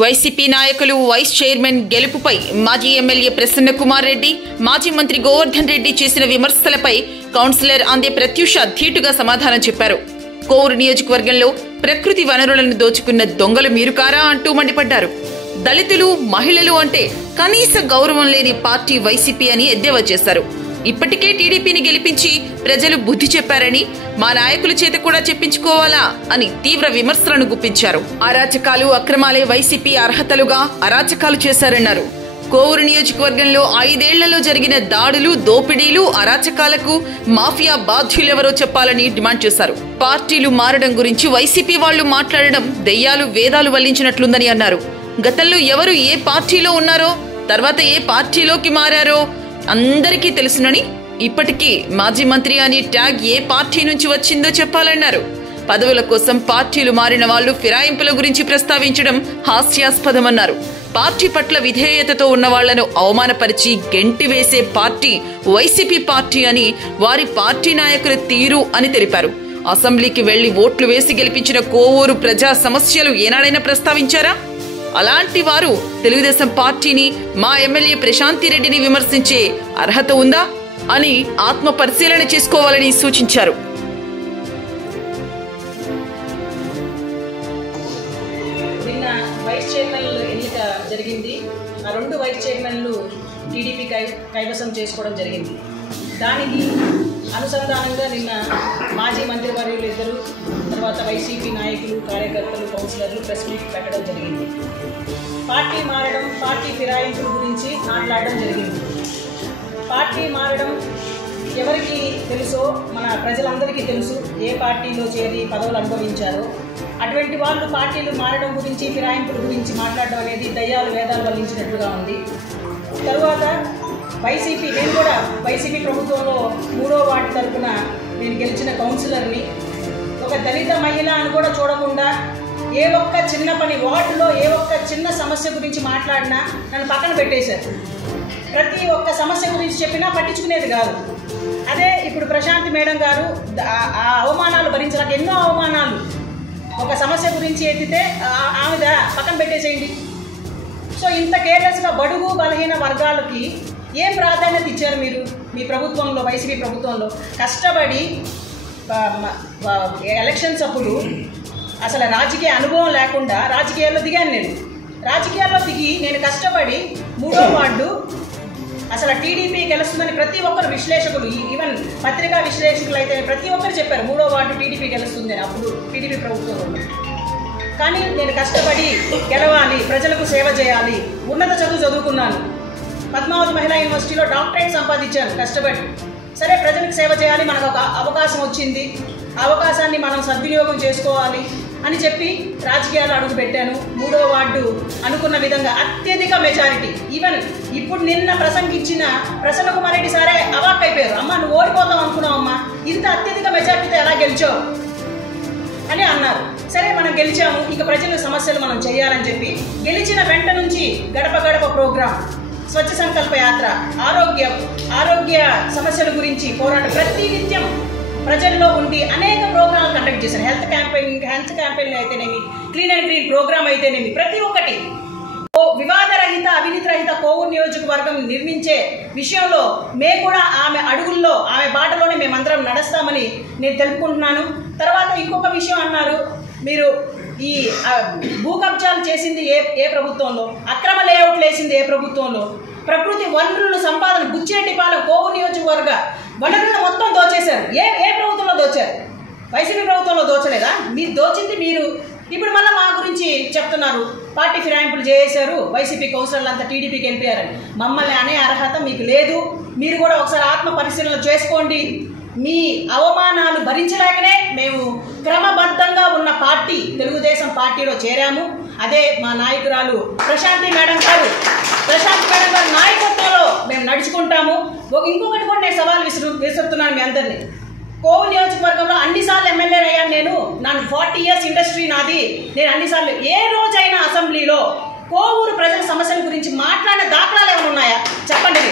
YCP నాయకులు vice chairman గెలుపుపై మాజీ MLA Prasanna Kumar Reddy, మాజీ మంత్రి గోవర్ధన్ రెడ్డి చేసిన విమర్శలపై కౌన్సిలర్ అందే ప్రత్యూష ధీటుగా సమాధానం చెప్పారు. కోవూరు నియోజకవర్గంలో ప్రకృతి వనరులను దోచుకున్న దొంగలు మీరు కారా అంటూ మండిపడ్డారు. దళితులు, మహిళలు అంటే కనీస గౌరవం లేని పార్టీ వైసీపీ అని ఎద్దేవా చేశారు. ఇప్పటికే టీడీపీని గెలిపించి ప్రజలు బుద్ధి చెప్పారని మా నాయకుల చేత కూడా చెప్పించుకోవాలా అని తీవ్ర విమర్శలను గుప్పించారు. అరాచకాలు, అక్రమాలే వైసీపీ అర్హతలుగా అరాచకాలు చేశారన్నారు. కోవూరు నియోజకవర్గంలో 5 ఏళ్లలో జరిగిన దాడులు, దోపిడీలు, అరాచకాలకు మాఫియా బాధ్యులెవరో చెప్పాలని డిమాండ్ చేశారు. పార్టీలు మారడం గురించి వైసీపీ వాళ్లు మాట్లాడడం దెయ్యాలు వేదాలు వల్లించినట్లుందని అన్నారు. గతంలో ఎవరు ఏ పార్టీలో ఉన్నారో, తర్వాత ఏ పార్టీలోకి మారారో అందరికీ తెలుసునని, ఇప్పటికీ మాజీ మంత్రి అని ట్యాగ్ ఏ పార్టీ నుంచి వచ్చిందో చెప్పాలన్నారు. పదవుల కోసం పార్టీలు మారిన వాళ్లు ఫిరాయింపుల గురించి ప్రస్తావించడం హాస్యాస్పదమన్నారు. పార్టీ పట్ల విధేయతతో ఉన్న వాళ్లను అవమానపరిచి గెంటివేసే పార్టీ వైసీపీ పార్టీ అని, వారి పార్టీ నాయకుల తీరు అని తెలిపారు. అసెంబ్లీకి వెళ్లి ఓట్లు వేసి గెలిపించిన కోవూరు ప్రజా సమస్యలు ఏనాడైనా ప్రస్తావించారా? అలాంటి వారు తెలుగుదేశం పార్టీని, మా ఎమ్మెల్యే ప్రశాంతి రెడ్డిని విమర్శించే అర్హత ఉందా అని ఆత్మ పరిశీలన చేసుకోవాలని సూచించారు. నిన్న వైస్ చైర్మన్ ఎన్నిక జరిగింది. ఆ 2 వైస్ చైర్మన్లు టీడీపీ కైవసం చేసుకోవడం జరిగింది. దానికి అనుసంధానంగా నిన్న మాజీ మంత్రివర్యులు ఇద్దరు, తర్వాత వైసీపీ నాయకులు, కార్యకర్తలు, కౌన్సిలర్లు ప్రెస్ మీట్ పెట్టడం జరిగింది. పార్టీ మారడం, పార్టీ ఫిరాయింపుల గురించి మాట్లాడడం జరిగింది. పార్టీ మారడం ఎవరికి తెలుసో, మన ప్రజలందరికీ తెలుసు. ఏ పార్టీలో చేరి పదవులు అనుభవించారో అటువంటి వాళ్ళు పార్టీలు మారడం గురించి, ఫిరాయింపుల గురించి మాట్లాడడం అనేది దయ్యాలు వేదాలు వల్లించినట్లుగా ఉంది. తరువాత వైసీపీ, నేను కూడా వైసీపీ ప్రభుత్వంలో 3వ వార్డు తరఫున నేను గెలిచిన కౌన్సిలర్ని. ఒక దళిత మహిళ అని కూడా చూడకుండా ఏ ఒక్క చిన్న పని, వార్డులో ఏ ఒక్క చిన్న సమస్య గురించి మాట్లాడినా నన్ను పక్కన పెట్టేశారు. ప్రతి ఒక్క సమస్య గురించి చెప్పినా పట్టించుకునేది కాదు. అదే ఇప్పుడు ప్రశాంతి మేడం గారు ఆ అవమానాలు భరించడానికి, ఎన్నో అవమానాలు, ఒక సమస్య గురించి ఎత్తితే ఆమె పక్కన పెట్టేసేయండి. సో ఇంత కేర్లెస్గా బడుగు బలహీన వర్గాలకి ఏం ప్రాధాన్యత ఇచ్చారు మీరు మీ ప్రభుత్వంలో, వైసీపీ ప్రభుత్వంలో? కష్టపడి ఎలక్షన్స్ అప్పుడు అసలు రాజకీయ అనుభవం లేకుండా రాజకీయాల్లో దిగాను. నేను రాజకీయాల్లో దిగి నేను కష్టపడి 3వ వార్డు అసలు టీడీపీ గెలుస్తుందని ప్రతి ఒక్కరు విశ్లేషకులు, ఈవెన్ పత్రికా విశ్లేషకులు అయితే ప్రతి ఒక్కరు చెప్పారు 3వ వార్డు టీడీపీ గెలుస్తుందని అప్పుడు టీడీపీ ప్రభుత్వంలో. కానీ నేను కష్టపడి గెలవాలి, ప్రజలకు సేవ చేయాలి, ఉన్నత చదువు చదువుకున్నాను, పద్మావతి మహిళా యూనివర్సిటీలో డాక్టరేట్ సంపాదించాను కష్టపడి. సరే, ప్రజలకు సేవ చేయాలి, మనకు ఒక అవకాశం వచ్చింది, ఆ అవకాశాన్ని మనం సద్వినియోగం చేసుకోవాలి అని చెప్పి రాజకీయాలు అడుగు పెట్టాను. 3వ వార్డు అనుకున్న విధంగా అత్యధిక మెజారిటీ, ఈవెన్ ఇప్పుడు నిన్న ప్రసంగించిన ప్రసన్న కుమార్ రెడ్డి సారే అవాక్ అయిపోయారు. అమ్మ, నువ్వు ఓడిపోతావు అనుకున్నావమ్మా, ఇంత అత్యధిక మెజారిటీతో ఎలా గెలిచావు అని అన్నారు. సరే, మనం గెలిచాము, ఇక ప్రజల సమస్యలు మనం చేయాలని చెప్పి గెలిచిన వెంట నుంచి గడప గడప ప్రోగ్రాం, స్వచ్ఛ సంకల్ప యాత్ర, ఆరోగ్య సమస్యల గురించి పోరాటం, ప్రతి నిత్యం ప్రజల్లో ఉండి అనేక ప్రోగ్రాంలు కండక్ట్ చేశాను. హెల్త్ క్యాంపెయిన్లు అయితేనేమి, క్లీన్ అండ్ గ్రీన్ ప్రోగ్రామ్ అయితేనేమి, ప్రతి ఒక్కటి వివాదరహిత, అవినీతి రహిత కోవూరు నియోజకవర్గం నిర్మించే విషయంలో మేము కూడా ఆమె అడుగుల్లో, ఆమె బాటలోనే మేమందరం నడుస్తామని నేను తెలుపుకుంటున్నాను. తర్వాత ఇంకొక విషయం అన్నారు, మీరు ఈ భూ కబ్జాలు చేసింది ఏ ప్రభుత్వంలో, అక్రమ లేఅవుట్లు వేసింది ఏ ప్రభుత్వంలో, ప్రకృతి వనరులను సంపాదన, బుచ్చేటిపాలెం కోవూరు నియోజకవర్గ వనరులను మొత్తం దోచేశారు. ఏ ప్రభుత్వంలో దోచారు? వైసీపీ ప్రభుత్వంలో దోచలేదా? మీరు దోచింది మీరు. ఇప్పుడు మళ్ళీ మా గురించి చెప్తున్నారు, పార్టీ ఫిరాయింపులు చేశారు, వైసీపీ కౌన్సిలర్లు అంతా టీడీపీకి వెళ్ళిపోయారని. మమ్మల్ని అనే అర్హత మీకు లేదు. మీరు కూడా ఒకసారి ఆత్మ పరిశీలన చేసుకోండి. మీ అవమానాలు భరించలేకనే మేము క్రమబద్ధంగా ఉన్న పార్టీ తెలుగుదేశం పార్టీలో చేరాము. అదే మా నాయకురాలు ప్రశాంతి మేడం గారు నాయకత్వంలో మేము నడుచుకుంటాము. ఇంకొకటి కూడా నేను సవాల్ విసురుతున్నాను మీ అందరినీ. కోవూరు నియోజకవర్గంలో అన్నిసార్లు ఎమ్మెల్యే అయ్యాను నేను. 40 years ఇండస్ట్రీ నాది. నేను అన్నిసార్లు, ఏ రోజైనా అసెంబ్లీలో కోవూరు ప్రజల సమస్యల గురించి మాట్లాడిన దాఖలాలు ఏమైనా ఉన్నాయా? చెప్పండి.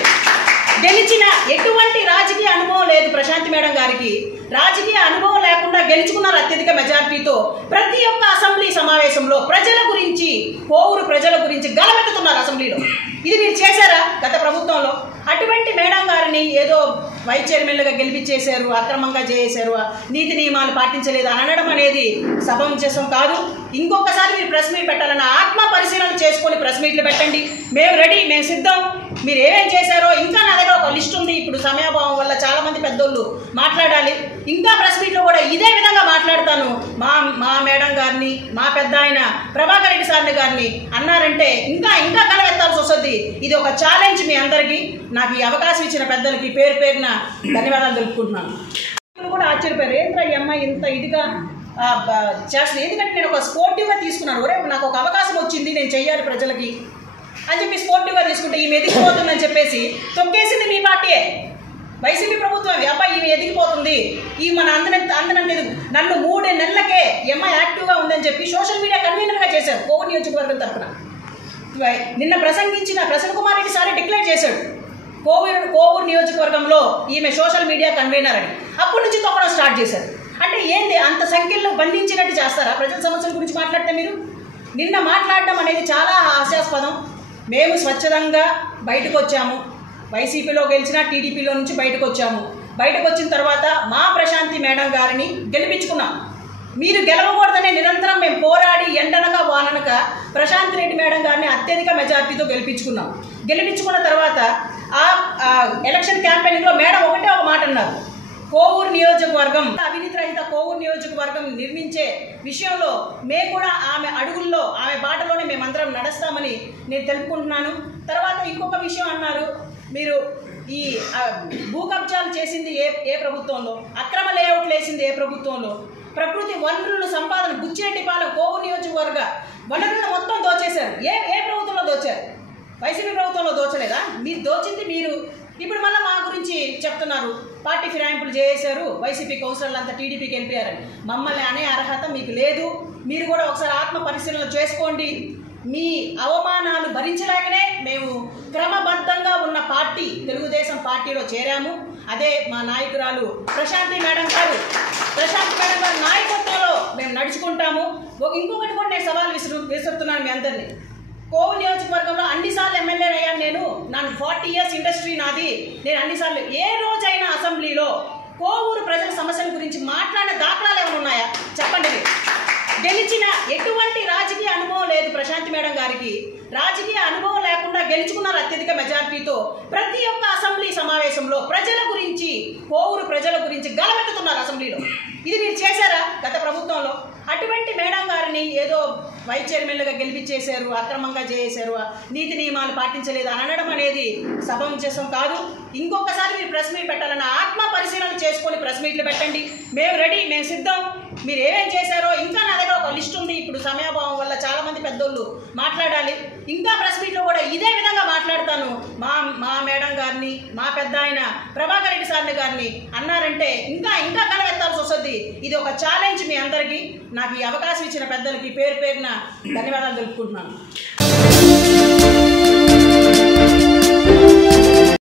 గెలిచిన ఎటువంటి రాజకీయ అనుభవం లేదు ప్రశాంతి మేడం గారికి. రాజకీయ అనుభవం లేకుండా గెలుచుకున్నారు అత్యధిక మెజార్టీతో. ప్రతి ఒక్క అసెంబ్లీ సమావేశంలో ప్రజల గురించి, కోవూరు ప్రజల గురించి గలమెత్తుతున్నారు అసెంబ్లీలో. ఇది మీరు చేశారా గత ప్రభుత్వంలో? అటువంటి మేడం గారిని ఏదో వైస్ చైర్మన్లుగా గెలిపించేశారు, అక్రమంగా చేశారు, నీతి నియమాలు పాటించలేదు అనడం అనేది సమంజసం కాదు. ఇంకొకసారి మీరు ప్రెస్ మీట్ పెట్టాలన్న ఆత్మ పరిశీలన చేసుకొని ప్రెస్ మీట్లు పెట్టండి. మేము రెడీ, మేము సిద్ధం. మీరు ఏమేం చేశారో ఇంకా నా దగ్గర ఒక లిస్ట్ ఉంది. ఇప్పుడు సమయాభావం వల్ల చాలా మంది పెద్దోళ్ళు మాట్లాడాలి. ఇంకా ప్రెస్ మీట్లో కూడా ఇదే విధంగా మాట్లాడతాను. మా మేడం గారిని, మా పెద్ద ఆయన ప్రభాకర్ రెడ్డి సార్ని గారిని అన్నారంటే ఇంకా ఇంకా కలవెత్తాల్సి వస్తుంది. ఇది ఒక ఛాలెంజ్ మీ అందరికీ. నాకు ఈ అవకాశం ఇచ్చిన పెద్దలకి పేరు పేరున ధన్యవాదాలు తెలుపుకుంటున్నాను. కూడా ఆశ్చర్యపోయారు, ఏంట్రా ఈ అమ్మాయి ఇంత ఇదిగా చేస్తుంది. ఎందుకంటే నేను ఒక స్పోర్టివ్గా తీసుకున్నాను. ఒరే నాకు ఒక అవకాశం వచ్చింది, నేను చెయ్యాలి ప్రజలకి అని చెప్పి స్పోర్టివ్గా తీసుకుంటే ఈమె ఎదిగిపోతుందని చెప్పేసి తొక్కేసింది మీ పార్టీయే, వైసీపీ ప్రభుత్వం. అబ్బాయి ఈమె ఎదిగిపోతుంది, ఈ మన అందనంటే నన్ను 3 నెలలకే అమ్మాయి యాక్టివ్గా ఉందని చెప్పి సోషల్ మీడియా కన్వీనర్గా చేశారు కోవూరు నియోజకవర్గం తరఫున. నిన్న ప్రసంగించిన ప్రసన్న కుమార్ రెడ్డి సారే డిక్లేర్ చేశాడు కోవూరు నియోజకవర్గంలో ఈమె సోషల్ మీడియా కన్వీనర్ అని. అప్పటి నుంచి తొక్కడం స్టార్ట్ చేశారు. అంటే ఏంది, అంత సంఖ్యలో బంధించినట్టు చేస్తారా ప్రజల సమస్యల గురించి మాట్లాడితే? మీరు నిన్న మాట్లాడడం అనేది చాలా హాస్యాస్పదం. మేము స్వచ్ఛందంగా బయటకు వచ్చాము, వైసీపీలో గెలిచినా టీడీపీలో నుంచి బయటకు వచ్చాము. బయటకు వచ్చిన తర్వాత మా ప్రశాంతి మేడం గారిని గెలిపించుకున్నాం. మీరు గెలవకూడదనే నిరంతరం మేము పోరాడి ఎండనక వాననక ప్రశాంత్ రెడ్డి మేడం గారిని అత్యధిక మెజార్టీతో గెలిపించుకున్నాం. గెలిపించుకున్న తర్వాత ఆ ఎలక్షన్ క్యాంపెయినింగ్లో మేడం ఒకటే ఒక మాట అన్నారు, కోవూరు నియోజకవర్గం అవినీతి రహిత కోవూరు నియోజకవర్గం నిర్మించే విషయంలో మేము కూడా ఆమె అడుగుల్లో, ఆమె బాటలోనే మేమందరం నడుస్తామని నేను తెలుపుకుంటున్నాను. తర్వాత ఇంకొక విషయం అన్నారు, మీరు ఈ భూ కబ్జాలు చేసింది ఏ ప్రభుత్వంలో, అక్రమ లేఅవుట్లు వేసింది ఏ ప్రభుత్వంలో, ప్రకృతి వనరులు సంపాదన బుచ్చిరెడ్డిపాలెం కోవూరు నియోజకవర్గ వనరులను మొత్తం దోచేశారు. ఏ ప్రభుత్వంలో దోచారు? వైసీపీ ప్రభుత్వంలో దోచలేదా? మీరు దోచింది మీరు. ఇప్పుడు మళ్ళీ మా గురించి చెప్తున్నారు, పార్టీ ఫిరాయింపులు చేశారు, వైసీపీ కౌన్సిలర్లు అంతా టీడీపీకి వెళ్ళిపోయారని. మమ్మల్ని అనే అర్హత మీకు లేదు. మీరు కూడా ఒకసారి ఆత్మ పరిశీలన చేసుకోండి. మీ అవమానాలు భరించలేకనే మేము క్రమబద్ధంగా ఉన్న పార్టీ తెలుగుదేశం పార్టీలో చేరాము. అదే మా నాయకురాలు ప్రశాంతి మేడం గారు నాయకత్వంలో మేము నడుచుకుంటాము. ఇంకొకటి కూడా నేను సవాల్ విసురుతున్నాను మీ అందరినీ. కోవూరు నియోజకవర్గంలో అన్నిసార్లు ఎమ్మెల్యే అయ్యాను నేను. 40 years ఇండస్ట్రీ నాది. నేను అన్నిసార్లు ఏ రోజైనా అసెంబ్లీలో కోవూరు ప్రజల సమస్యల గురించి మాట్లాడిన దాఖలాలు ఏమైనా ఉన్నాయా? చెప్పండి. గెలిచిన ఎటువంటి రాజకీయ అనుభవం లేదు ప్రశాంతి మేడం గారికి. రాజకీయ అనుభవం లేకుండా గెలుచుకున్నారు అత్యధిక మెజార్టీతో. ప్రతి ఒక్క అసెంబ్లీ సమావేశంలో ప్రజల గురించి, కోవూరు ప్రజల గురించి గలమెత్తుతున్నారు అసెంబ్లీలో. ఇది మీరు చేశారా గత ప్రభుత్వంలో? అటువంటి మేడం గారిని ఏదో వైస్ చైర్మన్లుగా గెలిపించేశారు, అక్రమంగా చేశారు, నీతి నియమాలు పాటించలేదు అనడం అనేది సమంజసం కాదు. ఇంకొకసారి మీరు ప్రెస్ మీట్ పెట్టాలన్న ఆత్మ పరిశీలన చేసుకొని ప్రెస్ మీట్లు పెట్టండి. మేము రెడీ, మేము సిద్ధం. మీరు ఏమేం చేశారో ఇంకా నా దగ్గర ఒక లిస్ట్ ఉంది. ఇప్పుడు సమయాభావం వల్ల చాలా మంది పెద్దోళ్ళు మాట్లాడాలి. ఇంకా ప్రెస్ మీట్లో కూడా ఇదే విధంగా మాట్లాడతాను. మా మేడం గారిని, మా పెద్ద ఆయన ప్రభాకర్ రెడ్డి సార్ని గారిని అన్నారంటే ఇంకా ఇంకా కలవెత్తాల్సి వస్తుంది. ఇది ఒక ఛాలెంజ్ మీ అందరికీ. నాకు ఈ అవకాశం ఇచ్చిన పెద్దలకి పేరు పేరున ధన్యవాదాలు తెలుపుకుంటున్నాను.